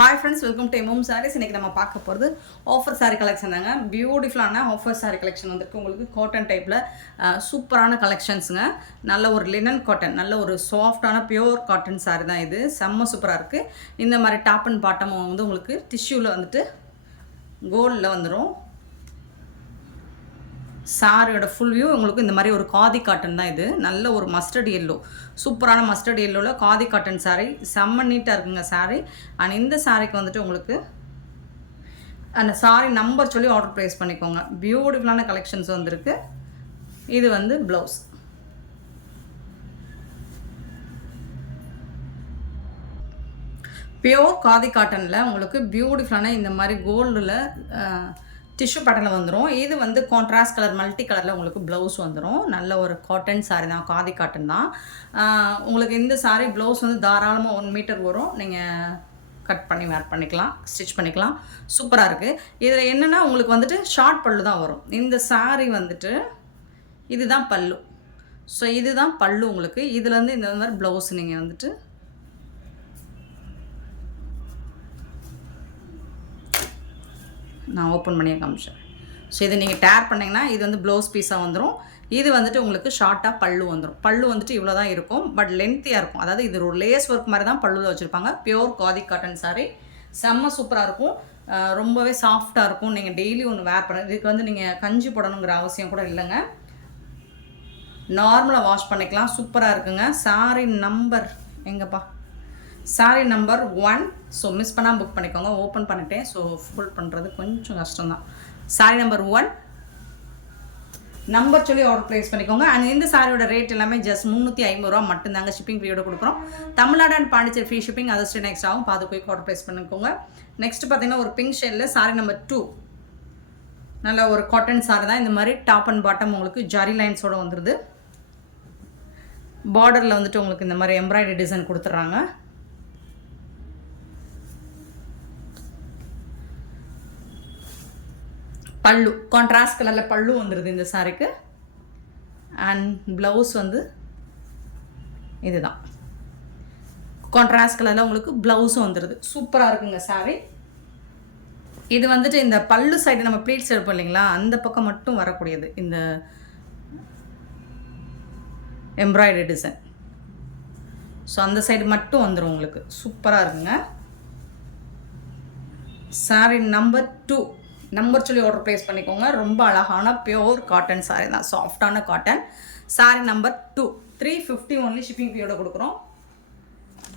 Hi friends, welcome to MOM Sarees. இன்னைக்கு நம்ம பார்க்க போகிறது ஆஃபர் saree கலெக்ஷன் தாங்க. பியூட்டிஃபுல்லான ஆஃபர் saree கலெக்ஷன் வந்திருக்கு. உங்களுக்கு காட்டன் டைப்பில் சூப்பரான கலெக்ஷன்ஸுங்க. நல்ல ஒரு லினன் காட்டன், நல்ல ஒரு சாஃப்டான பியூர் காட்டன் saree தான் இது. செம்ம சூப்பராக இருக்குது. இந்த மாதிரி டாப் அண்ட் பாட்டம் வந்து உங்களுக்கு டிஷ்யூவில் வந்துட்டு கோல்டில் வந்துடும். சாரியோட ஃபுல் வியூ உங்களுக்கு இந்த மாதிரி ஒரு காதி காட்டன் தான் இது. நல்ல ஒரு மஸ்டர்ட் எல்லோ, சூப்பரான மஸ்டர்ட் எல்லோவில் காதி காட்டன் சாரீ. செம்ம நீட்டாக இருக்குங்க சாரீ. அண்ட் இந்த சாரீக்கு வந்துட்டு உங்களுக்கு அந்த சாரீ நம்பர் சொல்லி ஆர்டர் ப்ளேஸ் பண்ணிக்கோங்க. பியூட்டிஃபுல்லான கலெக்ஷன்ஸ் வந்துருக்கு. இது வந்து ப்ளவுஸ். பியோர் காதி காட்டனில் உங்களுக்கு பியூட்டிஃபுல்லான இந்த மாதிரி கோல்டில் டிஷ்யூ பேட்டர்னில் வந்துடும். இது வந்து கான்ட்ராஸ்ட் கலர் மல்டி கலரில் உங்களுக்கு ப்ளவுஸ் வந்துடும். நல்ல ஒரு காட்டன் சாரீ தான், காதி காட்டன் தான். உங்களுக்கு இந்த சாரீ ப்ளவுஸ் வந்து தாராளமாக 1 மீட்டர் வரும். நீங்கள் கட் பண்ணி வேர் பண்ணிக்கலாம், ஸ்டிச் பண்ணிக்கலாம். சூப்பராக இருக்குது. இதில் என்னென்னா உங்களுக்கு வந்துட்டு ஷார்ட் பல்லு தான் வரும். இந்த சாரீ வந்துட்டு இதுதான் பல்லு. ஸோ இதுதான் பல்லு உங்களுக்கு. இதுலேருந்து இந்த மாதிரி ப்ளவுஸ் நீங்கள் வந்துட்டு நான் ஓப்பன் பண்ணியே காமிச்சேன். ஸோ இதை நீங்கள் டேர் பண்ணிங்கன்னா இது வந்து ப்ளவுஸ் பீஸாக வந்துடும். இது வந்துட்டு உங்களுக்கு ஷார்ட்டாக பல்லு வந்துடும். பல்லு வந்துட்டு இவ்வளோ தான் இருக்கும், பட் லென்த்தியாக இருக்கும். அதாவது இது ஒரு லேஸ் ஒர்க் மாதிரி தான் பல்லுவில் வச்சுருப்பாங்க. பியோர் காதி காட்டன் சாரீ செம்ம சூப்பராக இருக்கும். ரொம்பவே சாஃப்டாக இருக்கும். நீங்கள் டெய்லி ஒன்று வேர் பண்ண, இதுக்கு வந்து நீங்கள் கஞ்சி போடணுங்கிற அவசியம் கூட இல்லைங்க. நார்மலாக வாஷ் பண்ணிக்கலாம். சூப்பராக இருக்குங்க. சாரீ நம்பர் எங்கப்பா, சாரீ நம்பர் 1. ஸோ மிஸ் பண்ணாமல் புக் பண்ணிக்கோங்க. ஓப்பன் பண்ணிட்டேன். ஸோ ஃபுல் பண்ணுறது கொஞ்சம் கஷ்டம்தான். சாரீ நம்பர் 1 நம்பர் சொல்லி ஆர்டர் ப்ளேஸ் பண்ணிக்கோங்க. அண்ட் இந்த சாரியோட ரேட் எல்லாமே ஜஸ்ட் 350 ரூபா மட்டும்தாங்க. ஷிப்பிங் ஃப்ரீயோட கொடுக்குறோம். Tamil Nadu and Pondicherry free shipping. Other state next ஆகும். பார்த்து போய் ஆர்டர் ப்ளேஸ் பண்ணிக்கோங்க. நெக்ஸ்ட் பார்த்தீங்கன்னா ஒரு பிங்க் ஷேடில் சாரீ நம்பர் 2. நல்ல ஒரு காட்டன் சாரீ தான். இந்த மாதிரி டாப் அண்ட் பாட்டம் உங்களுக்கு ஜரி லைன்ஸோடு வந்துடுது. பார்டரில் வந்துட்டு உங்களுக்கு இந்த மாதிரி எம்ப்ராய்டரி டிசைன் கொடுத்துட்றாங்க. பல்லு கான்ட்ராஸ்ட் கலரில் பல்லு வந்துடுது இந்த சாரீக்கு. அண்ட் ப்ளவுஸ் வந்து இதுதான் கான்ட்ராஸ்ட் கலரில் உங்களுக்கு ப்ளவுஸும் வந்துடுது. சூப்பராக இருக்குங்க சாரீ. இது வந்துட்டு இந்த பல்லு சைடு நம்ம ப்ளீட்ஸ் எடுப்போம் இல்லைங்களா, அந்த பக்கம் மட்டும் வரக்கூடியது இந்த எம்ப்ராய்டரி டிசைன். ஸோ அந்த சைடு மட்டும் வந்துடும் உங்களுக்கு. சூப்பராக இருக்குங்க. சாரீ நம்பர் 2 நம்பர் சொல்லி ஆர்டர் ப்ளேஸ் பண்ணிக்கோங்க. ரொம்ப அழகான பியோர் காட்டன் சாரீ தான், சாஃப்டான cotton. Sari number 2 350 only shipping ஃபீயோட கொடுக்குறோம்.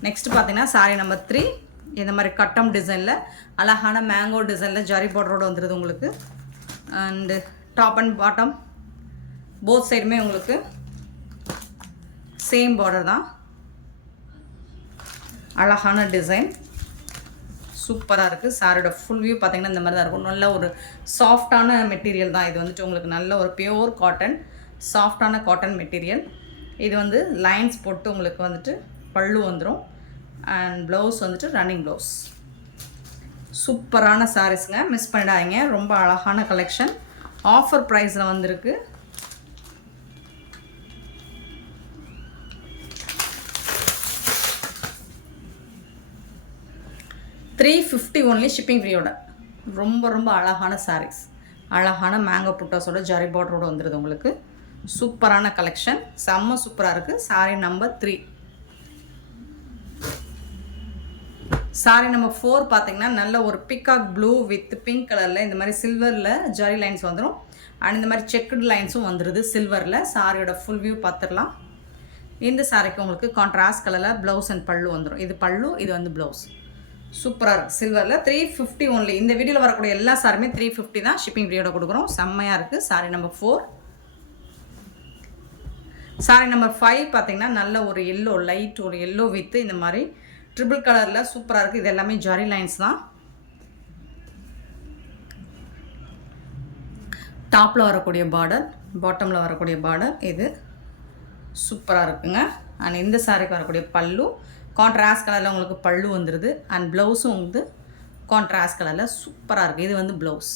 நெக்ஸ்ட் பார்த்தீங்கன்னா சாரீ நம்பர் 3 இந்த மாதிரி கட்டம் டிசைனில் அழகான மேங்கோ டிசைனில் ஜரி பார்டரோடு வந்துடுது உங்களுக்கு. And top and bottom both சைடுமே உங்களுக்கு சேம் பார்டர் தான். அழகான டிசைன் சூப்பராக இருக்குது. சாரியோட ஃபுல் வியூ பார்த்தீங்கன்னா இந்த மாதிரி தான் இருக்கும். நல்ல ஒரு சாஃப்டான மெட்டீரியல் தான் இது. வந்துட்டு உங்களுக்கு நல்ல ஒரு பியோர் காட்டன், சாஃப்டான காட்டன் மெட்டீரியல். இது வந்து லைன்ஸ் போட்டு உங்களுக்கு வந்துட்டு பல்லு வந்துடும். அண்ட் ப்ளவுஸ் வந்துட்டு ரன்னிங் ப்ளவுஸ். சூப்பரான சாரீஸுங்க, மிஸ் பண்ணிடாதீங்க. ரொம்ப அழகான கலெக்ஷன். ஆஃபர் ப்ரைஸில் வந்திருக்கு. $350 ஒன்லி ஷிப்பிங் ஃப்ரீயோட. ரொம்ப ரொம்ப அழகான சாரீஸ், அழகான மேங்கோ புட்டாஸோட ஜரி பார்டரோடு வந்துடுது உங்களுக்கு. சூப்பரான கலெக்ஷன், செம்ம சூப்பராக இருக்குது. சாரீ நம்பர் 3. சாரீ நம்பர் 4 பார்த்தீங்கன்னா நல்ல ஒரு பிகாக் ப்ளூ வித் பிங்க் கலரில் இந்த மாதிரி சில்வரில் ஜரி லைன்ஸ் வந்துடும். அண்ட் இந்த மாதிரி செக்குடு லைன்ஸும் வந்துடுது சில்வரில். சாரியோட ஃபுல் வியூ பார்த்துடலாம். இந்த சாரீக்கு உங்களுக்கு கான்ட்ராஸ்ட் கலரில் ப்ளவுஸ் அண்ட் பல்லு வந்துடும். இது பல்லு, இது வந்து ப்ளவுஸ். சூப்பராக இருக்குது. சில்வரில் 350 ஒன்லி. இந்த வீடியோவில் வரக்கூடிய எல்லா சாரியுமே 350 தான். ஷிப்பிங் ஃப்ரீயோட கொடுக்குறோம். செம்மையாக இருக்குது. சாரீ நம்பர் 4. சாரீ நம்பர் 5 பார்த்தீங்கன்னா நல்ல ஒரு எல்லோ, லைட் ஒரு எல்லோ வித்து இந்த மாதிரி ட்ரிபிள் கலரில் சூப்பராக இருக்குது. இது எல்லாமே ஜரி லைன்ஸ் தான். டாப்பில் வரக்கூடிய பார்டர், பாட்டமில் வரக்கூடிய பார்டர். இது சூப்பராக இருக்குங்க. அண்ட் இந்த சாரீக்கு வரக்கூடிய பல்லு கான்ட்ராஸ்ட் கலரில் உங்களுக்கு பல்லு வந்துடுது. அண்ட் ப்ளவுஸும் வந்து கான்ட்ராஸ்ட் கலரில் சூப்பராக இருக்குது. இது வந்து ப்ளவுஸ்.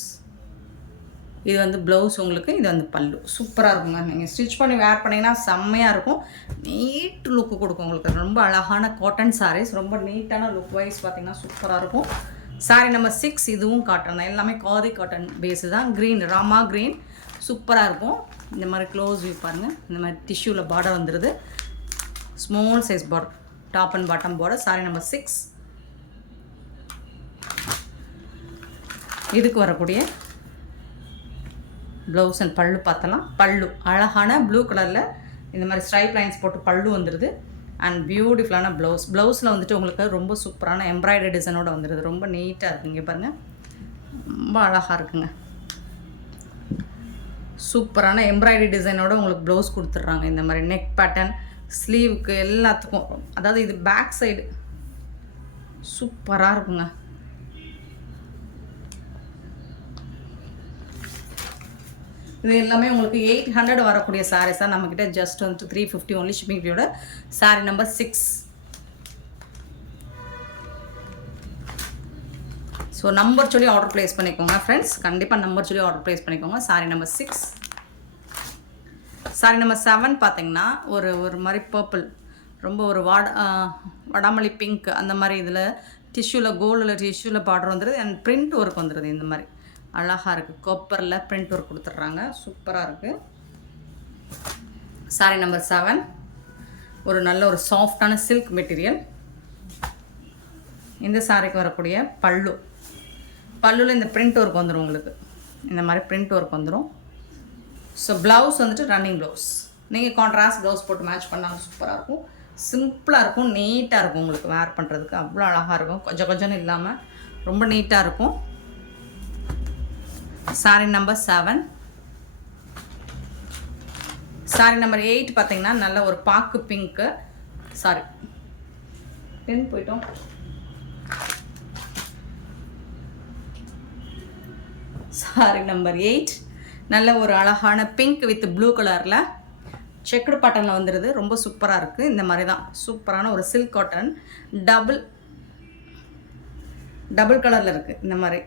இது வந்து ப்ளவுஸ் உங்களுக்கு, இது வந்து பல்லு. சூப்பராக இருக்குங்க. நீங்கள் ஸ்டிச் பண்ணி வேர் பண்ணிங்கன்னா செம்மையாக இருக்கும். நீட் லுக்கு கொடுக்கும் உங்களுக்கு. ரொம்ப அழகான காட்டன் சாரீஸ், ரொம்ப நீட்டான லுக் வைஸ் பார்த்திங்கன்னா சூப்பராக இருக்கும். சாரீ நம்பர் 6, இதுவும் காட்டன் தான். எல்லாமே காதி காட்டன் பேஸு தான். க்ரீன், ராமா க்ரீன், சூப்பராக இருக்கும். இந்த மாதிரி க்ளோஸ் வியூ பாருங்கள். இந்த மாதிரி டிஷ்யூவில் பார்டர் வந்துடுது. Small size border, top and bottom border. Sari number 6. இதுக்கு வரக்கூடிய ப்ளவுஸ் அண்ட் பல்லு பார்த்தலாம். பல்லு அழகான ப்ளூ கலரில் இந்த மாதிரி ஸ்ட்ரைப் லைன்ஸ் போட்டு பல்லு வந்துடுது. அண்ட் பியூட்டிஃபுல்லான ப்ளவுஸ். ப்ளவுஸில் வந்துட்டு உங்களுக்கு ரொம்ப சூப்பரான எம்ப்ராய்டரி டிசைனோடு வந்துடுது. ரொம்ப நீட்டாக இருக்குங்க பாருங்கள். ரொம்ப அழகாக இருக்குங்க. சூப்பரான எம்ப்ராய்டரி டிசைனோட உங்களுக்கு ப்ளவுஸ் கொடுத்துட்றாங்க. இந்த மாதிரி நெக் பேட்டர்ன், ஸ்லீவுக்கு எல்லாத்துக்கும். அதாவது இது பேக் சைடு சூப்பராக இருக்குங்க. இது எல்லாமே உங்களுக்கு 800 வரக்கூடிய சாரீஸ் தான். நம்மக்கிட்ட ஜஸ்ட் வந்துட்டு 350 ஒன்லி ஷிப்பிங் ஃப்ரீயோட. சாரீ நம்பர் 6. ஸோ நம்பர் சொல்லி ஆர்டர் ப்ளேஸ் பண்ணிக்கோங்க ஃப்ரெண்ட்ஸ். கண்டிப்பாக நம்பர் சொல்லி ஆர்டர் ப்ளேஸ் பண்ணிக்கோங்க. சாரீ நம்பர் 6. சாரீ நம்பர் 7 பார்த்தீங்கன்னா ஒரு மாதிரி பர்பிள், ரொம்ப ஒரு வடாமல்லி பிங்க் அந்த மாதிரி இதில் டிஷ்யூவில் கோல்டில் டிஷ்யூவில் பார்டர் வந்துடுது. அண்ட் பிரிண்ட் ஒர்க் வந்துடுது. இந்த மாதிரி அழகாக இருக்குது. காப்பரில் பிரிண்ட் ஒர்க் கொடுத்துட்றாங்க. சூப்பராக இருக்குது. சாரீ நம்பர் 7 ஒரு நல்ல ஒரு சாஃப்டான சில்க் மெட்டீரியல். இந்த சாரீக்கு வரக்கூடிய பல்லு, பல்லுவில் இந்த பிரிண்ட் ஒர்க் வந்துடும் உங்களுக்கு. இந்த மாதிரி பிரிண்ட் ஒர்க் வந்துடும். ஸோ ப்ளவுஸ் வந்துட்டு ரன்னிங் ப்ளவுஸ். நீங்கள் கான்ட்ராஸ்ட் ப்ளவுஸ் போட்டு மேட்ச் பண்ணாலும் சூப்பராக இருக்கும். சிம்பிளாக இருக்கும், நீட்டாக இருக்கும். உங்களுக்கு வேர் பண்ணுறதுக்கு அவ்வளோ அழகாக இருக்கும். கொஞ்சம் கொஞ்சம் இல்லாமல் ரொம்ப நீட்டாக இருக்கும். சாரீ நம்பர் 7. சாரீ நம்பர் 8 பார்த்தீங்கன்னா நல்ல ஒரு பாக்கு பிங்க்கு. சாரி, பென் போயிட்டோம். சாரீ நம்பர் 8 நல்ல ஒரு அழகான பிங்க் வித் ப்ளூ கலரில் செக்குடு பேட்டர்னில் வந்துடுது. ரொம்ப சூப்பராக இருக்குது. இந்த மாதிரி தான் சூப்பரான ஒரு சில்க் காட்டன். டபுள் கலரில் இருக்குது. இந்த மாதிரி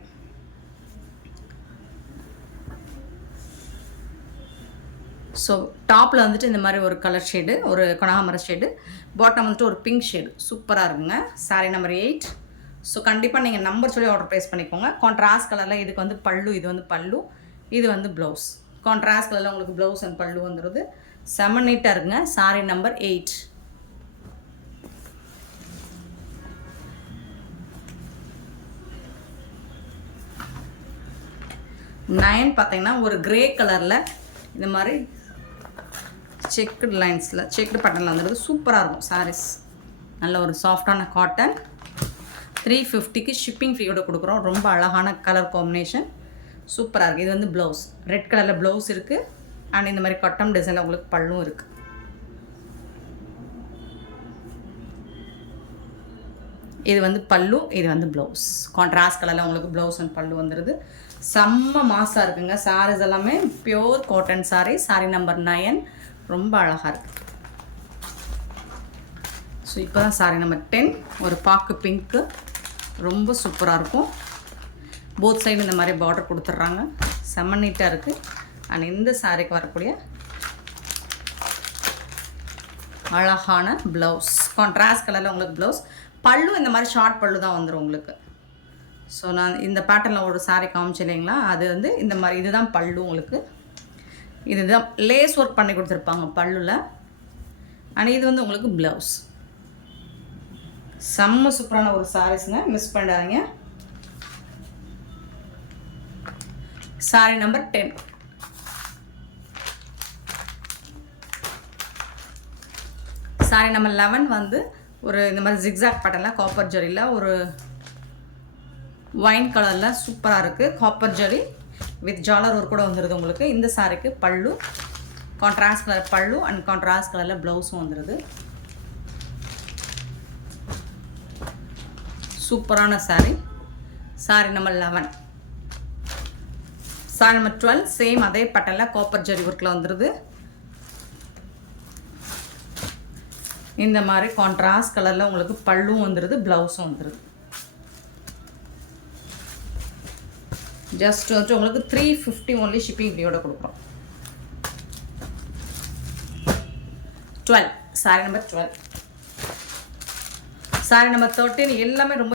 ஸோ டாப்பில் வந்துட்டு இந்த மாதிரி ஒரு கலர் ஷேடு, ஒரு கனகாமர ஷேடு, பாட்டம் வந்துட்டு ஒரு பிங்க் ஷேடு. சூப்பராக இருக்குங்க. சாரீ நம்பர் 8. ஸோ கண்டிப்பாக நீங்கள் நம்பர் சொல்லி ஆர்டர் ப்ளேஸ் பண்ணிக்கோங்க. கான்ட்ராஸ்ட் கலரில் இதுக்கு வந்து பல்லு, இது வந்து பல்லு, இது வந்து ப்ளவுஸ். கான்ட்ராஸ்ட் கலரில் உங்களுக்கு ப்ளவுஸ் அண்ட் பல்லு வந்துடுது. செம்ம நீட்டாக இருக்குங்க. சாரீ நம்பர் 8. நைன் பார்த்தீங்கன்னா ஒரு கிரே கலரில் இந்த மாதிரி செக்குடு லைன்ஸில் செக்குடு பேட்டர்னில் வந்துடுது. சூப்பராக இருக்கும் சாரீஸ். நல்ல ஒரு சாஃப்டான காட்டன். 350க்கு ஷிப்பிங் ஃப்ரீயோட கொடுக்குறோம். ரொம்ப அழகான கலர் காம்பினேஷன். சூப்பராக இருக்குது. இது வந்து ப்ளவுஸ், ரெட் கலரில் ப்ளவுஸ் இருக்குது. அண்ட் இந்த மாதிரி கட்டம் டிசைனில் உங்களுக்கு பல்லும் இருக்குது. இது வந்து பல்லு, இது வந்து ப்ளவுஸ். கான்ட்ராஸ்ட் கலரில் உங்களுக்கு ப்ளவுஸ் அண்ட் பல்லு வந்துடுது. செம்ம மாசாக இருக்குங்க. சாரீஸ் எல்லாமே pure cotton sari. Sari number 9 ரொம்ப அழகாக இருக்குது. ஸோ இப்போ தான் சாரீ நம்பர் 10 ஒரு பாக்கு பிங்க்கு. ரொம்ப சூப்பராக இருக்கும். போத் சைடு இந்த மாதிரி பார்டர் கொடுத்துட்றாங்க. செம்ம நீட்டாக இருக்குது. அண்ட் இந்த சாரீக்கு வரக்கூடிய அழகான ப்ளவுஸ், கான்ட்ராஸ்ட் கலரில் உங்களுக்கு ப்ளவுஸ். பல்லு இந்த மாதிரி ஷார்ட் பல்லு தான் வந்துடும் உங்களுக்கு. ஸோ நான் இந்த பேட்டர்னில் ஒரு சாரீ காமிச்சு இல்லைங்களா, அது வந்து இந்த மாதிரி இதுதான் பல்லு உங்களுக்கு. இதுதான் லேஸ் ஒர்க் பண்ணி கொடுத்துருப்பாங்க பல்லுவில். அண்ட் இது வந்து உங்களுக்கு ப்ளவுஸ். செம்ம சூப்பரான ஒரு சாரீஸுங்க, மிஸ் பண்ணாதீங்க. சாரீ நம்பர் 10. சாரீ நம்பர் 11 வந்து ஒரு இந்த மாதிரி ஜிக்ஸாக் பேட்டர்னில் காப்பர் ஜரியில் ஒரு ஒயின் கலரில் சூப்பராக இருக்குது. காப்பர் ஜரி வித் ஜாலர் ஒரு கூட வந்துடுது உங்களுக்கு. இந்த சாரீக்கு பல்லு, கான்ட்ராஸ்ட் கலர் பல்லு அண்ட் கான்ட்ராஸ்ட் கலரில் ப்ளவுஸும் வந்துடுது. சூப்பரான sari. Sari number 11. Sari number 12 same அதே பேட்டர்னில் காப்பர் ஜரி ஒர்க்கில் வந்துடுது. இந்த மாதிரி கான்ட்ராஸ்ட் கலரில் உங்களுக்கு பல்லும் வந்துடுது, ப்ளவுஸும் வந்துடுது. ஜஸ்ட் வந்துட்டு உங்களுக்கு 350 ஒன்லி ஷிப்பிங் ஃப்ரீயோட கொடுக்குறோம். 12 சாரி நம்பர் 12. சாரி நம்பர் 13 எல்லாமே ரொம்ப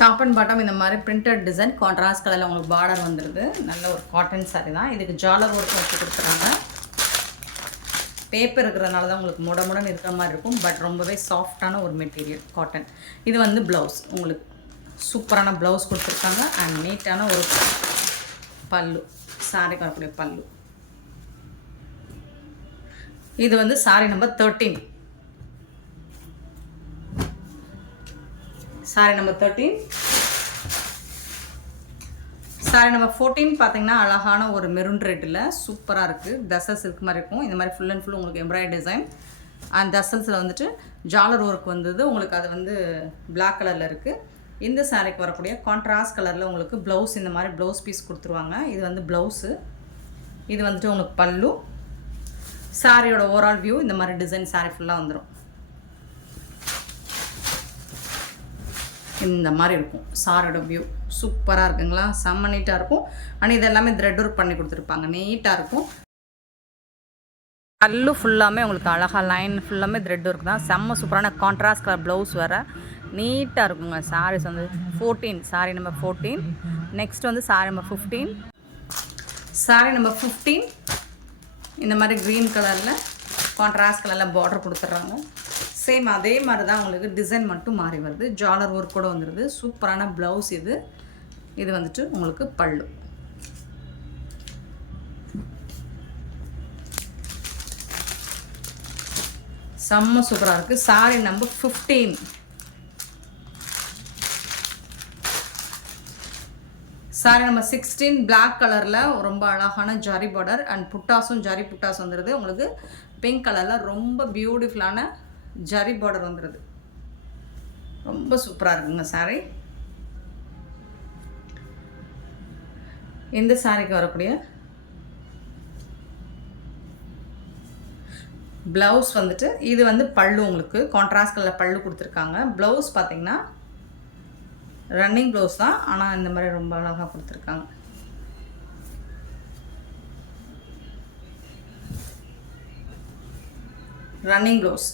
டாப் அண்ட் பாட்டம் இந்த மாதிரி பிரிண்டட் டிசைன் கான்ட்ராஸ்ட் கலரில் உங்களுக்கு பார்டர் வந்துடுது. நல்ல ஒரு காட்டன் சாரி தான். இதுக்கு ஜாலர் ஒர்க் வச்சு கொடுக்குறாங்க. பேப்பர் இருக்கிறதுனால தான் உங்களுக்கு முடமுடன் இருக்கிற மாதிரி இருக்கும். பட் ரொம்பவே சாஃப்டான ஒரு மெட்டீரியல் காட்டன். இது வந்து ப்ளவுஸ் உங்களுக்கு சூப்பரான ப்ளவுஸ் கொடுத்துருக்காங்க. அண்ட் நீட்டான ஒரு பல்லு, சாரிக்கு வரக்கூடிய பல்லு. இது வந்து sorry number 13. Sorry number 13. Sorry number 14 பார்த்தீங்கன்னா அழகான ஒரு மெரூன் ரெட்டில் சூப்பராக இருக்குது. தசல் சில்க் மாதிரி இருக்கும். இந்த மாதிரி ஃபுல் அண்ட் ஃபுல் உங்களுக்கு எம்ப்ராய்டரி டிசைன் அண்ட் தசல்ஸில் வந்துட்டு ஜாலர் ஒர்க் வந்தது. உங்களுக்கு அது வந்து பிளாக் கலரில் இருக்குது. இந்த சாரிக்கு வரக்கூடிய கான்ட்ராஸ்ட் கலரில் உங்களுக்கு ப்ளவுஸ் இந்த மாதிரி ப்ளவுஸ் பீஸ் கொடுத்துருவாங்க. இது வந்து ப்ளவுஸு. இது வந்துட்டு உங்களுக்கு பல்லு. சாரியோட ஓவரால் வியூ இந்த மாதிரி டிசைன் சாரி ஃபுல்லாக வந்துடும். இந்த மாதிரி இருக்கும் சாரியோட வியூ. சூப்பராக இருக்குங்களா? செம்ம நீட்டாக இருக்கும். ஆனால் இது எல்லாமே த்ரெட் ஒர்க் பண்ணி கொடுத்துருப்பாங்க. நீட்டாக இருக்கும். பல்லு ஃபுல்லாமே உங்களுக்கு அழகாக லைன் ஃபுல்லாமே த்ரெட் ஒர்க் தான். செம்ம சூப்பரான கான்ட்ராஸ்ட் கலர் ப்ளவுஸ் வேறு நீட்டாக இருக்குங்க. சாரீஸ் வந்து 14 சாரி நம்பர் 14. நெக்ஸ்ட் வந்து சாரி நம்பர் 15. சாரி நம்பர் 15 இந்த மாதிரி க்ரீன் கலரில் கான்ட்ராஸ்ட் கலரில் பார்டர் கொடுத்துட்றாங்க. சேம் அதே மாதிரி தான் உங்களுக்கு டிசைன் மட்டும் மாறி வருது. ஜாலர் ஒர்க் கூட வந்துடுது. சூப்பரான ப்ளவுஸ் இது. இது வந்துட்டு உங்களுக்கு பல்லு. செம்ம சூப்பராக இருக்குது. Sari number 15. Sari number 16 black கலரில் ரொம்ப அழகான ஜரி பார்டர் அண்ட் புட்டாஸும் ஜரி புட்டாஸ் வந்துடுது. உங்களுக்கு பிங்க் கலரில் ரொம்ப பியூட்டிஃபுல்லான ஜரி பார்டர் வந்துடுது. ரொம்ப சூப்பராக இருக்குங்க சாரி. இந்த சாரிக்கு வரக்கூடிய ப்ளவுஸ் வந்துட்டு இது வந்து பல்லு. உங்களுக்கு கான்ட்ராஸ்ட் கலர் பல்லு கொடுத்துருக்காங்க. ப்ளவுஸ் பார்த்தீங்கன்னா ரன்னிங் ப்ளவுஸ் தான். ஆனால் இந்த மாதிரி ரொம்ப அழகாக கொடுத்துருக்காங்க. Running blouse.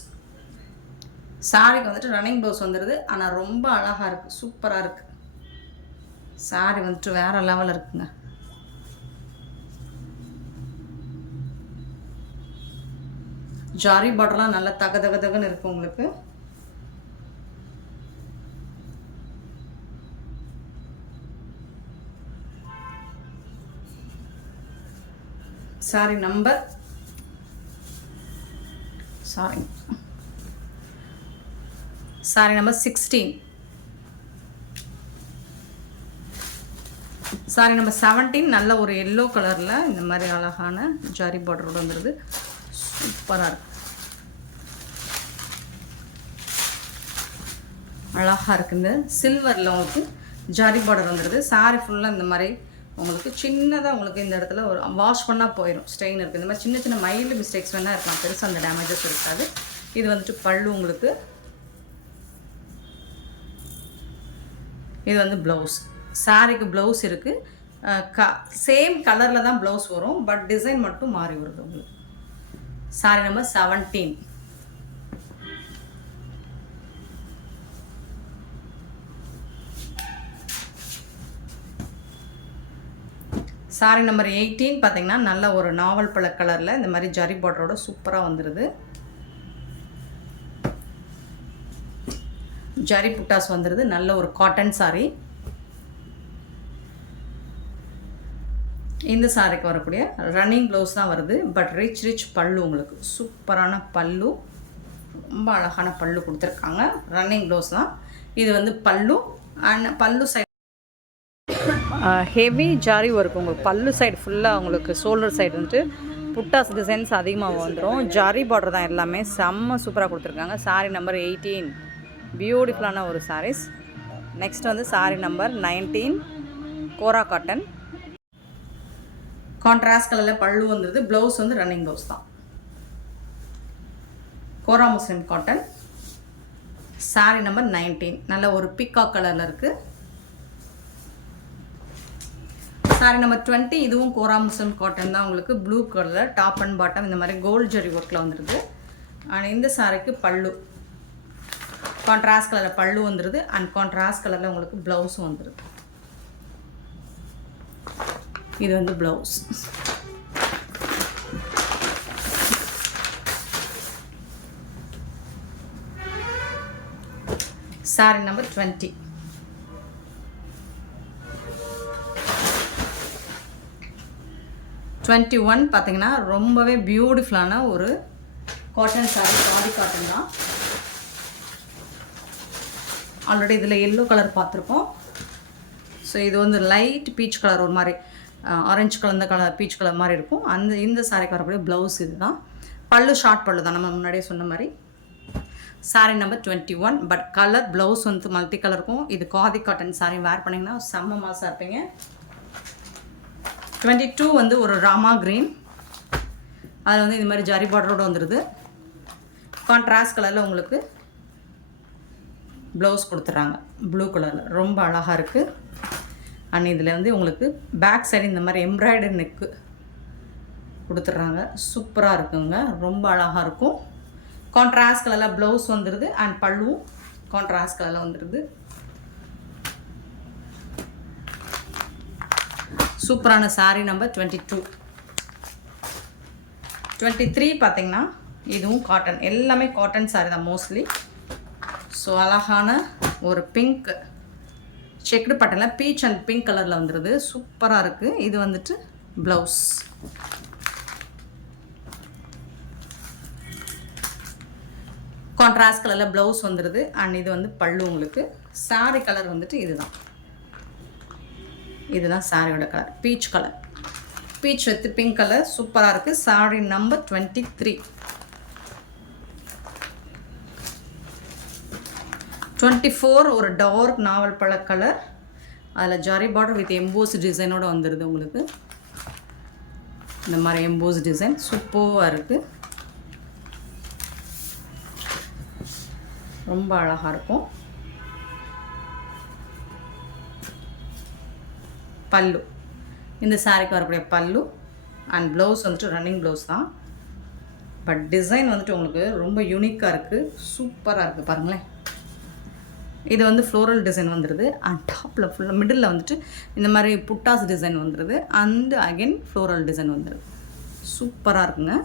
சாரிக்கு வந்துட்டு ரன்னிங் ப்ளவுஸ் வந்துடுது. ஆனால் ரொம்ப அழகாக இருக்குது. சூப்பராக இருக்குது. சாரி வந்துட்டு வேறு லெவலில் இருக்குங்க. ஜாரி பார்டர்லாம் நல்லா தக தக தகன்னு இருக்குது உங்களுக்கு. Sorry number sorry number 16. Sorry number 17 நல்ல ஒரு எல்லோ கலரில் இந்த மாதிரி அழகான ஜரி பார்டரோடு வந்துடுது. சூப்பராக இருக்கு. அழகாக இருக்குங்க. சில்வரில் உங்களுக்கு ஜரி பார்டர் வந்துடுது. சாரி ஃபுல்லாக இந்த மாதிரி உங்களுக்கு சின்னதாக உங்களுக்கு இந்த இடத்துல ஒரு வாஷ் பண்ணால் போயிடும். ஸ்ட்ரெயின் இருக்குது. இந்த மாதிரி சின்ன சின்ன மைல்டு மிஸ்டேக்ஸ் வேணால் இருக்கலாம். பெருசாக அந்த டேமேஜஸ் இருக்காது. இது வந்துட்டு பல்லு உங்களுக்கு. இது வந்து ப்ளவுஸ். சாரிக்கு ப்ளவுஸ் இருக்குது. சேம் கலரில் தான் ப்ளவுஸ் வரும். பட் டிசைன் மட்டும் மாறி வருது உங்களுக்கு. Sorry number 17. சாரி நம்பர் 18 பார்த்தீங்கன்னா நல்ல ஒரு நாவல் பழ கலரில் இந்த மாதிரி ஜரி பார்டரோட சூப்பராக வந்துடுது. ஜரி புட்டாஸ் வந்துடுது. நல்ல ஒரு காட்டன் சாரி. இந்த சாரிக்கு வரக்கூடிய ரன்னிங் ப்ளவுஸ் தான் வருது. பட் ரிச் பல்லு உங்களுக்கு. சூப்பரான பல்லு. ரொம்ப அழகான பல்லு கொடுத்துருக்காங்க. ரன்னிங் ப்ளவுஸ் தான். இது வந்து பல்லு அண்ட் பல்லு சைடு ஹெவி ஜாரி ஒர்க். உங்களுக்கு பல்லு சைடு ஃபுல்லாக உங்களுக்கு ஷோல்டர் சைடு வந்துட்டு புட்டாஸ் டிசைன்ஸ் அதிகமாக வந்துடும். ஜாரி பார்டர் தான் எல்லாமே. செம்ம சூப்பராக கொடுத்துருக்காங்க. சாரி நம்பர் 18 பியூட்டிஃபுல்லான ஒரு சாரீஸ். நெக்ஸ்ட் வந்து சாரி நம்பர் 19 கோரா காட்டன். கான்ட்ராஸ்ட் கலரில் பல்லு வந்துடுது. ப்ளவுஸ் வந்து ரன்னிங் ப்ளவுஸ் தான். கோரா முஸ்லிம் காட்டன். சாரி நம்பர் 19 நல்ல ஒரு பிக்காக் கலரில் இருக்குது. சாரி நம்பர் 20 இதுவும் கோராமுசம் காட்டன் தான். உங்களுக்கு blue colour top and bottom இந்த மாதிரி கோல்ட் ஜரி ஒர்க்கில் வந்துடுது. அண்ட் இந்த சாரிக்கு பல்லு கான்ட்ராஸ்ட் கலரில் பல்லு வந்துடுது. அண்ட் கான்ட்ராஸ்ட் கலரில் உங்களுக்கு ப்ளவுஸும் வந்துடுது. இது வந்து ப்ளவுஸ். Sorry number 20. பார்த்தீங்கன்னா ரொம்பவே பியூட்டிஃபுல்லான ஒரு காட்டன் சாரி, காதி காட்டன் தான். ஆல்ரெடி இதில் எல்லோ கலர் பார்த்துருக்கோம். ஸோ இது வந்து லைட் பீச் கலர், ஒரு மாதிரி ஆரஞ்சு கலந்த கலர் பீச் கலர் மாதிரி இருக்கும். இந்த சாரிக்கு வரக்கூடிய ப்ளவுஸ் இது தான். பல்லு ஷார்ட் பல்லு தான், நம்ம முன்னாடியே சொன்ன மாதிரி. Sorry number 21. But colour blouse வந்து மல்டி கலர் இருக்கும். இது காதி காட்டன் சாரி வேர் பண்ணிங்கன்னா செம்ம மாசாக இருப்பீங்க. 22 வந்து ஒரு ராமா க்ரீன், அதில் வந்து இது மாதிரி ஜரி பார்டரோடு வந்துடுது. கான்ட்ராஸ்ட் கலரில் உங்களுக்கு ப்ளவுஸ் கொடுத்துட்றாங்க ப்ளூ கலரில், ரொம்ப அழகாக இருக்குது. அண்ட் இதில் வந்து உங்களுக்கு பேக் சைடு இந்த மாதிரி எம்ப்ராய்டரி நெக்கு கொடுத்துட்றாங்க. சூப்பராக இருக்குங்க, ரொம்ப அழகாக இருக்கும். கான்ட்ராஸ்ட் கலரில் ப்ளவுஸ் வந்துடுது. அண்ட் பல்லுவும் கான்ட்ராஸ்ட் கலரில் வந்துடுது. சூப்பரான சாரீ நம்பர் 22. 23 பார்த்தீங்கன்னா இதுவும் காட்டன், எல்லாமே காட்டன் சாரீ தான் மோஸ்ட்லி. ஸோ அழகான ஒரு பிங்க் செக்குடு பட்டனில் பீச் அண்ட் பிங்க் கலரில் வந்துடுது. சூப்பராக இருக்குது. இது வந்துட்டு ப்ளவுஸ். கான்ட்ராஸ்ட் கலரில் ப்ளவுஸ் வந்துடுது. அண்ட் இது வந்து பல்லு. உங்களுக்கு சாரீ கலர் வந்துட்டு இதுதான் சாரியோட colour, peach colour. Peach with pink colour சூப்பராக இருக்குது. சாரி நம்பர் 23. 24 ஒரு டார்க் நாவல் பழ கலர், அதில் ஜரி பார்டர் வித் எம்போஸ் டிசைனோடு வந்துடுது. உங்களுக்கு இந்த மாதிரி எம்போஸ் டிசைன் சூப்பராக இருக்குது, ரொம்ப அழகாக இருக்கும். பல்லு, இந்த சாரிக்கு வரக்கூடிய பல்லு. அண்ட் ப்ளவுஸ் வந்துட்டு ரன்னிங் ப்ளவுஸ் தான். பட் டிசைன் வந்துட்டு உங்களுக்கு ரொம்ப யூனிக்காக இருக்குது, சூப்பராக இருக்குது. பாருங்களேன், இது வந்து ஃப்ளோரல் டிசைன் வந்துடுது. அண்ட் டாப்பில் ஃபுல்லாக மிடில் வந்துட்டு இந்த மாதிரி புட்டாஸ் டிசைன் வந்துடுது. அண்டு அகெயின் ஃப்ளோரல் டிசைன் வந்துடுது. சூப்பராக இருக்குங்க.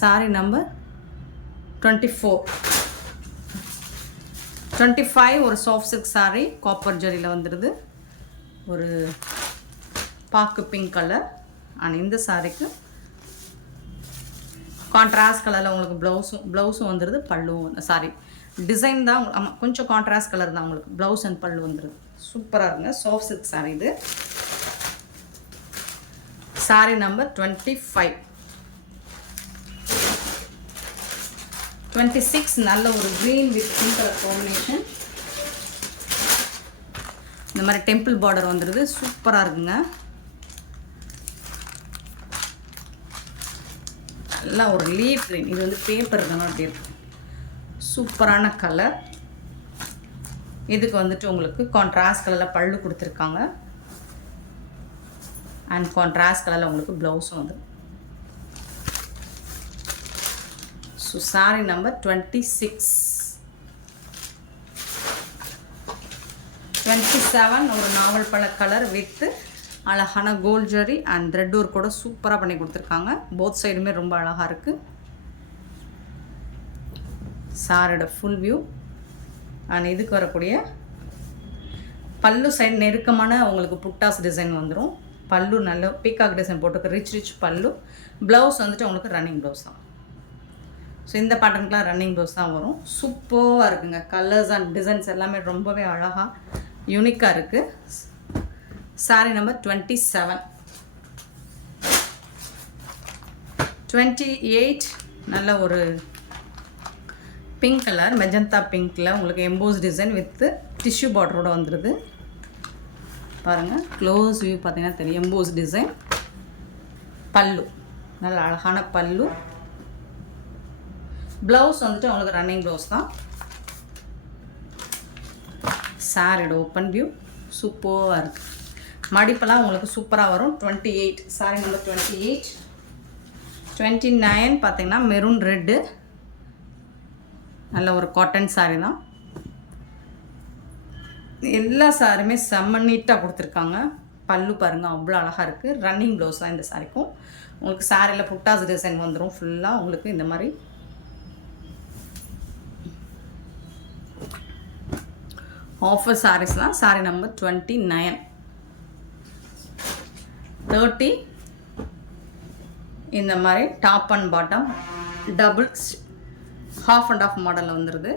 Sorry number 24. 25 ஒரு சாஃப்ட் சில்க் சாரீ, காப்பர் ஜரியில் வந்துடுது. ஒரு பாக்கு பிங்க் கலர். அண்ட் இந்த சாரீக்கு கான்ட்ராஸ்ட் கலரில் உங்களுக்கு ப்ளவுஸும் வந்துடுது. பல்லுவும் சாரி டிசைன் தான். ஆமாம், கொஞ்சம் கான்ட்ராஸ்ட் கலர் தான் உங்களுக்கு ப்ளவுஸ் அண்ட் பல்லு வந்துடுது. சூப்பராக இருக்குங்க, சாஃப்ட் சில்க் சாரீ இது. சாரீ நம்பர் 25. 26 நல்ல ஒரு green with pink colour combination. இந்த மாதிரி டெம்பிள் பார்டர் வந்துடுது. சூப்பராக இருக்குங்க, நல்லா ஒரு லீஃப் க்ரீன். இது வந்து பேப்பர் இருக்கணும் அப்படி இருக்கு. சூப்பரான கலர். இதுக்கு வந்துட்டு உங்களுக்கு கான்ட்ராஸ்ட் கலரில் பல்லு கொடுத்துருக்காங்க. அண்ட் கான்ட்ராஸ்ட் கலரில் உங்களுக்கு ப்ளவுஸும் வந்து. So sorry number 26. 27 ஒரு நாவல் பழ கலர் வித்து அழகான gold zari and thread work கூட சூப்பராக பண்ணி கொடுத்துருக்காங்க. போத் சைடுமே ரொம்ப அழகாக இருக்குது. சாரோட ஃபுல் வியூ. அண்ட் இதுக்கு வரக்கூடிய பல்லு சைடு நெருக்கமான உங்களுக்கு புட்டாஸ் டிசைன் வந்துடும். பல்லு நல்ல பீகாக் டிசைன் போட்டுருக்கு, ரிச் பல்லு. ப்ளவுஸ் வந்துட்டு உங்களுக்கு ரன்னிங் ப்ளவுஸ் தான். ஸோ இந்த பேட்டர்னுக்குலாம் ரன்னிங் ப்ளவுஸ் தான் வரும். சூப்பராக இருக்குங்க. கலர்ஸ் அண்ட் டிசைன்ஸ் எல்லாமே ரொம்பவே அழகாக யூனிக்காக இருக்குது. சாரி நம்பர் 27. 28 நல்ல ஒரு பிங்க் கலர், மெஜந்தா பிங்க்கில் உங்களுக்கு எம்போஸ் டிசைன் வித் டிஷ்யூ பார்டரோடு வந்துடுது. பாருங்கள், க்ளோஸ் வியூ பார்த்தீங்கன்னா தெரியும். EMBOSS design. பல்லு நல்ல அழகான பல்லு. ப்ளவுஸ் வந்துட்டு உங்களுக்கு ரன்னிங் ப்ளவுஸ் தான். சாரியோட ஓப்பன் வியூ சூப்பராக இருக்குது. மடிப்பெல்லாம் உங்களுக்கு சூப்பராக வரும். 28 சாரி நம்பர் 28. 29 பார்த்தீங்கன்னா மெரூன் ரெட்டு, நல்ல ஒரு காட்டன் சாரீ தான். எல்லா சாரியுமே செம்ம நீட்டாக கொடுத்துருக்காங்க. பல்லு பாருங்கள் அவ்வளோ அழகாக இருக்குது. ரன்னிங் ப்ளவுஸ் தான் இந்த சாரிக்கும். உங்களுக்கு சாரியில் புட்டாஸ் டிசைன் வந்துடும் ஃபுல்லாக. உங்களுக்கு இந்த மாதிரி ஆஃபர் சாரீஸ் தான். சாரீ நம்பர் 29. 30 இந்த மாதிரி top and bottom double half and half மாடலில் வந்துடுது.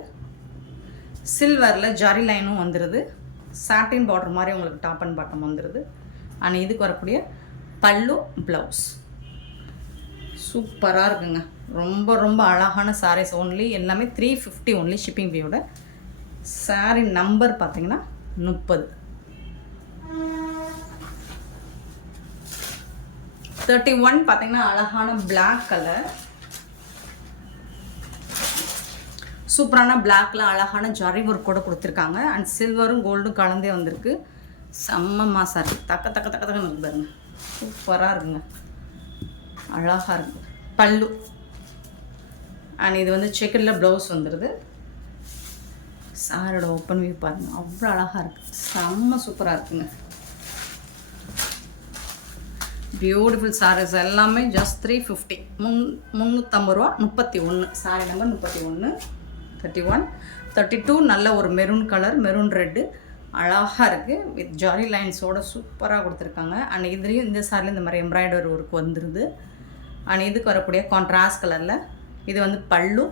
சில்வரில் ஜரி லைனும் வந்துடுது. சாட்டின் பார்டர் மாதிரி உங்களுக்கு டாப் அண்ட் பாட்டம் வந்துடுது. ஆனால் இதுக்கு வரக்கூடிய பல்லு ப்ளவுஸ் சூப்பராக இருக்குங்க. ரொம்ப ரொம்ப அழகான சாரீஸ். ஒன்லி எல்லாமே 350 ஒன்லி ஷிப்பிங் ஃபீயோட. சாரீ நம்பர் பார்த்தீங்கன்னா 30. 31 பார்த்தீங்கன்னா அழகான பிளாக் கலர், சூப்பரான பிளாக்ல அழகான ஜரி ஒர்க் கூட கொடுத்துருக்காங்க. அண்ட் சில்வரும் கோல்டும் கலந்தே வந்திருக்கு. செம்ம மாசாக இருக்குது. தக்க தக்க தக்க தக்கன்னு இருக்கு பாருங்க. சூப்பராக இருக்குங்க, அழகாக இருக்குது. பல்லு அண்ட் இது வந்து செக்கரில் ப்ளவுஸ் வந்துடுது. சாரோட ஓப்பன் வியூ பாருங்கள், அவ்வளோ அழகாக இருக்குது. செம்ம சூப்பராக இருக்குங்க. பியூட்டிஃபுல் சாரீஸ் எல்லாமே ஜஸ்ட் 350, 350 ரூபா. 31 சாரீ நம்பர் 31. 31. 32 நல்ல ஒரு மெரூன் கலர், மெரூன் ரெட்டு அழகாக இருக்குது. வித் ஜாரி லைன்ஸோடு சூப்பராக கொடுத்துருக்காங்க. அண்ட் இதுலேயும் இந்த சாரியில் இந்த மாதிரி எம்ப்ராய்டரி ஒர்க் வந்துடுது. அண்ட் இதுக்கு வரக்கூடிய கான்ட்ராஸ்ட் கலரில் இது வந்து பல்லு,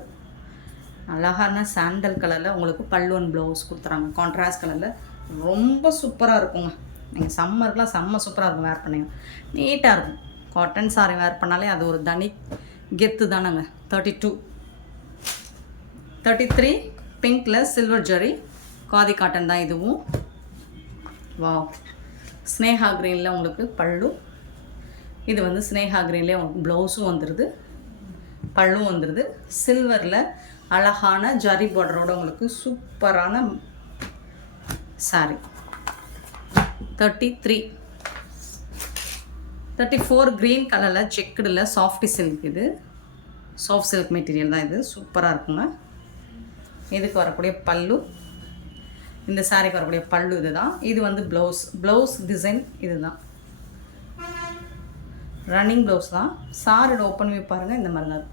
அழகான சாண்டல் கலரில் உங்களுக்கு பல்லு அண்ட் ப்ளவுஸ் கொடுத்துறாங்க. கான்ட்ராஸ்ட் கலரில் ரொம்ப சூப்பராக இருக்குங்க. நீங்கள் சம்மருக்குலாம் செம்ம சூப்பராக இருக்கும். வேர் பண்ணிங்க நீட்டாக இருக்கும். காட்டன் சாரி வேர் பண்ணாலே அது ஒரு தனி கெத்து தானேங்க. 32. 33 பிங்க்கில் சில்வர் ஜரி காதி காட்டன் தான் இதுவும். வாவ், ஸ்னேஹா க்ரீனில் உங்களுக்கு பல்லு. இது வந்து ஸ்னேஹா க்ரீன்லேயே உங்களுக்கு ப்ளவுஸும் வந்துடுது, பல்லும் வந்துடுது. சில்வரில் அழகான ஜரி பார்டரோட உங்களுக்கு சூப்பரான சாரி. 33. 34 க்ரீன் கலரில் செக்குடில் சாஃப்டி சில்க். இது சாஃப்ட் சில்க் மெட்டீரியல் தான். இது சூப்பராக இருக்குங்க. இதுக்கு வரக்கூடிய பல்லு, இந்த சாரிக்கு வரக்கூடிய பல்லு இது தான். இது வந்து ப்ளவுஸ் டிசைன் இது தான். ரன்னிங் ப்ளவுஸ் தான். சாரியோட ஓப்பன் வியூ பாருங்கள், இந்த மாதிரி தான்.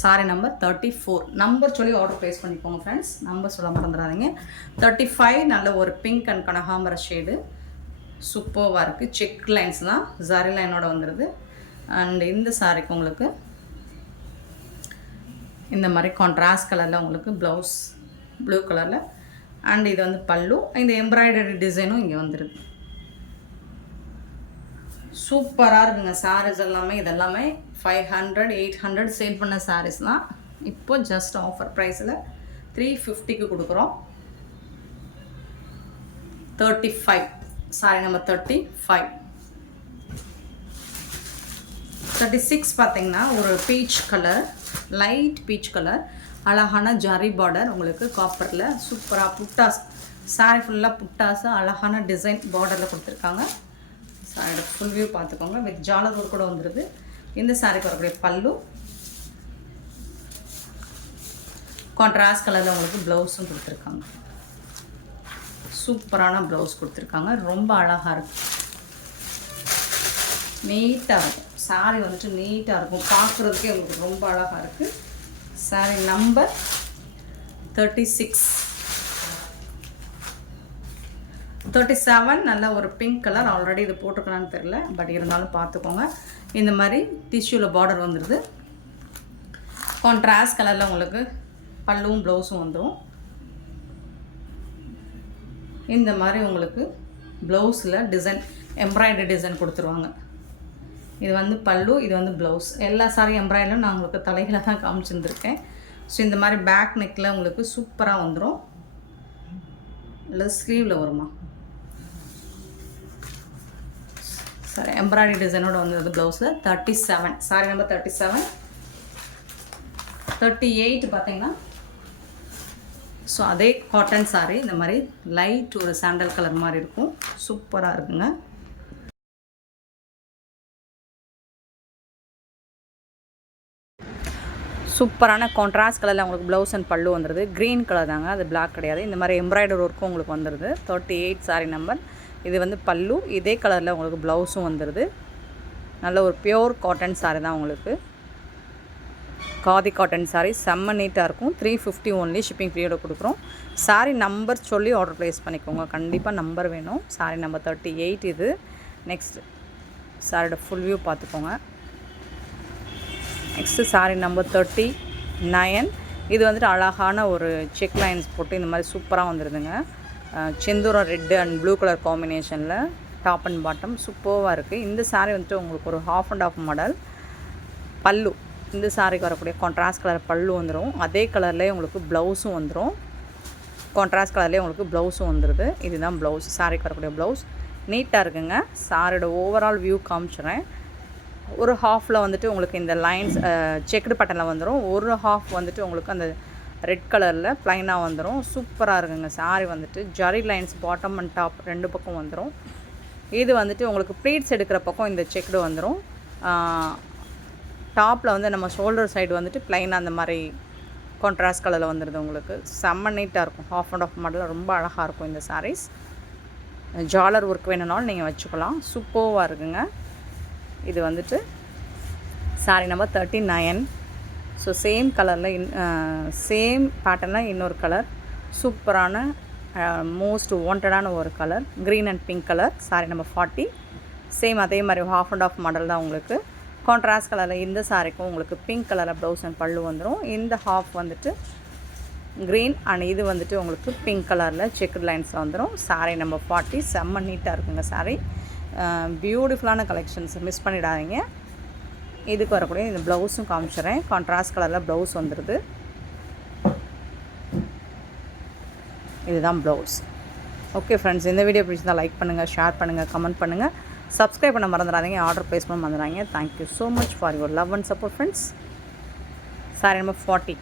Sorry number 34. நம்பர் சொல்லி ஆர்டர் ப்ளேஸ் பண்ணிக்கோங்க ஃப்ரெண்ட்ஸ். நம்பர் சொல்ல மறந்துடாதீங்க. 35 நல்ல ஒரு பிங்க் அண்ட் கனகாம்பர ஷேடு சூப்பராக இருக்குது. செக் லைன்ஸ் தான், ஜரி லைனோட வந்துடுது. அண்ட் இந்த சாரிக்கு உங்களுக்கு இந்த மாதிரி கான்ட்ராஸ்ட் கலரில் உங்களுக்கு ப்ளவுஸ் ப்ளூ கலரில். அண்ட் இது வந்து பல்லு. இந்த எம்ப்ராய்டரி டிசைனும் இங்கே வந்துடுது. சூப்பராக இருக்குங்க சாரீஸ் எல்லாமே. இதெல்லாமே 500, 800 சேல் பண்ண சாரீஸ் தான். இப்போ ஜஸ்ட் ஆஃபர் ப்ரைஸில் 350க்கு கொடுக்குறோம். 35 சாரி நம்பர் 35. 36 பார்த்தீங்கன்னா ஒரு peach colour, light peach colour, அழகான ஜரி பார்டர் உங்களுக்கு காப்பரில் சூப்பராக புட்டாஸ். சாரி ஃபுல்லாக புட்டாஸு அழகான டிசைன் பார்டரில் கொடுத்துருக்காங்க. சாரியோட ஃபுல் வியூ பார்த்துக்கோங்க. வித் ஜாலர் ஒர்க் கூட வந்துடுது. இந்த சாரிக்கு வரக்கூடிய பல்லு, கான்ட்ராஸ்ட் கலரில் உங்களுக்கு ப்ளவுஸும் கொடுத்துருக்காங்க. சூப்பரான ப்ளவுஸ் கொடுத்துருக்காங்க. ரொம்ப அழகாக இருக்குது, நீட்டாக இருக்கும். சாரி வந்துட்டு நீட்டாக இருக்கும், பார்க்குறதுக்கே உங்களுக்கு ரொம்ப அழகாக இருக்குது. சாரி நம்பர் 36. 37 நல்ல ஒரு பிங்க் கலர். ஆல்ரெடி இது போட்டிருக்கலான்னு தெரில, பட் இருந்தாலும் பார்த்துக்கோங்க. இந்த மாதிரி டிஷ்யூவில் பார்டர் வந்துடுது. கான்ட்ராஸ்ட் கலரில் உங்களுக்கு பல்லுவும் ப்ளவுஸும் வந்துடும். இந்த மாதிரி உங்களுக்கு ப்ளவுஸில் டிசைன் எம்ப்ராய்டரி டிசைன் கொடுத்துருவாங்க. இது வந்து பல்லு, இது வந்து ப்ளவுஸ். எல்லா சாரி எம்ப்ராய்டரும் நான் உங்களுக்கு தலைகளை தான் காமிச்சிருந்துருக்கேன். ஸோ இந்த மாதிரி பேக் நெக்கில் உங்களுக்கு சூப்பராக வந்துடும். இல்லை ஸ்லீவில் வருமா? சரி, எம்ப்ராய்டரி டிசைனோட வந்து ப்ளவுஸில் 37 சாரி நம்பர் 37. 38 பார்த்தீங்கன்னா ஸோ அதே காட்டன் சாரீ இந்த மாதிரி லைட் ஒரு சாண்டல் கலர் மாதிரி இருக்கும். சூப்பராக இருக்குங்க. சூப்பரான கான்ட்ராஸ்ட் கலரில் உங்களுக்கு ப்ளவுஸ் அண்ட் பல்லு வந்துடுது. க்ரீன் கலர் தாங்க, அது பிளாக் கிடையாது. இந்த மாதிரி எம்ப்ராய்டரி ஒர்க்கும் உங்களுக்கு வந்துடுது. 38 சாரீ நம்பர். இது வந்து பல்லு. இதே கலரில் உங்களுக்கு ப்ளவுஸும் வந்துடுது. நல்ல ஒரு பியோர் காட்டன் சாரீ தான் உங்களுக்கு. காதி காட்டன் சாரீ செம்ம நீட்டாக இருக்கும். 350 ஒன்லி ஷிப்பிங் ஃப்ரீயோட கொடுக்குறோம். சாரீ நம்பர் சொல்லி ஆர்டர் ப்ளேஸ் பண்ணிக்கோங்க. கண்டிப்பாக நம்பர் வேணும். சாரீ நம்பர் 38 இது. நெக்ஸ்ட் சாரியோட ஃபுல் வியூ பார்த்துக்கோங்க. Next sari number 39. இது வந்துட்டு அழகான ஒரு செக் லைன்ஸ் போட்டு இந்த மாதிரி சூப்பராக வந்துடுதுங்க. செந்தூரம் ரெட்டு அண்ட் ப்ளூ கலர் காம்பினேஷனில் டாப் அண்ட் பாட்டம் சூப்பராக இருக்குது. இந்த சாரீ வந்துட்டு உங்களுக்கு ஒரு ஹாஃப் அண்ட் ஆஃப் மாடல். பல்லு இந்த சாரீக்கு வரக்கூடிய கான்ட்ராஸ்ட் கலர் பல்லு வந்துடும். அதே கலர்லேயே உங்களுக்கு ப்ளவுஸும் வந்துடும். கான்ட்ராஸ்ட் கலர்லேயே உங்களுக்கு ப்ளவுஸும் வந்துடுது. இதுதான் ப்ளவுஸ். சாரீக்கு வரக்கூடிய ப்ளவுஸ் நீட்டாக இருக்குங்க. சாரியோட ஓவரால் வியூ காமிச்சிடுறேன். ஒரு ஹாஃபில் வந்துட்டு உங்களுக்கு இந்த லைன்ஸ் செக்குடு பட்டனில் வந்துடும். ஒரு ஹாஃப் வந்துட்டு உங்களுக்கு அந்த ரெட் கலரில் ப்ளைனாக வந்துடும். சூப்பராக இருக்குங்க. சாரீ வந்துட்டு zari lines bottom and top 2 பக்கம் வந்துடும். இது வந்துட்டு உங்களுக்கு ப்ளீட்ஸ் எடுக்கிற பக்கம் இந்த செக்குடு வந்துடும். டாப்பில் வந்து நம்ம ஷோல்டர் சைடு வந்துட்டு ப்ளைனாக அந்த மாதிரி கான்ட்ராஸ்ட் கலரில் வந்துடுது. உங்களுக்கு செம்ம நீட்டாக இருக்கும். ஹாஃப் அண்ட் ஆஃப் மாடலில் ரொம்ப அழகாக இருக்கும் இந்த சாரீஸ். ஜாலர் ஒர்க் வேணும்னாலும் நீங்கள் வச்சுக்கலாம். சூப்பராக இருக்குங்க. இது வந்துட்டு சாரீ நம்பர் 39. ஸோ சேம் கலரில் சேம் பேட்டர்னில் இன்னொரு கலர் சூப்பரான மோஸ்ட் வாண்டடான ஒரு colour green and pink colour. Sari number 40. Same அதே மாதிரி ஹாஃப் அண்ட் ஆஃப் மாடல் தான் உங்களுக்கு. கான்ட்ராஸ்ட் கலரில் இந்த சாரீக்கும் உங்களுக்கு பிங்க் கலரில் ப்ளவுஸ் அண்ட் பல்லு வந்துடும். இந்த ஹாஃப் வந்துட்டு க்ரீன் அண்ட் இது வந்துட்டு உங்களுக்கு பிங்க் கலரில் செக்குடு லைன்ஸ் வந்துடும். சாரீ நம்பர் 40. செம்ம நீட்டாக இருக்குங்க சாரீ. பியூட்டிஃபுல்லான கலெக்ஷன்ஸ் மிஸ் பண்ணிடாதீங்க. இதுக்கு வரக்கூடிய இந்த ப்ளவுஸும் காமிச்சிடுறேன். கான்ட்ராஸ்ட் கலரில் ப்ளவுஸ் வந்துடுது. இதுதான் ப்ளவுஸ். ஓகே ஃப்ரெண்ட்ஸ், இந்த வீடியோ பிடிச்சிருந்தால் லைக் பண்ணுங்கள், ஷேர் பண்ணுங்கள், கமெண்ட் பண்ணுங்கள், சப்ஸ்கிரைப் பண்ண மறந்துடாதீங்க, ஆர்டர் ப்ளேஸ் பண்ண மறந்துடாதீங்க. Thank you so much for your love and support friends. Sari number 40.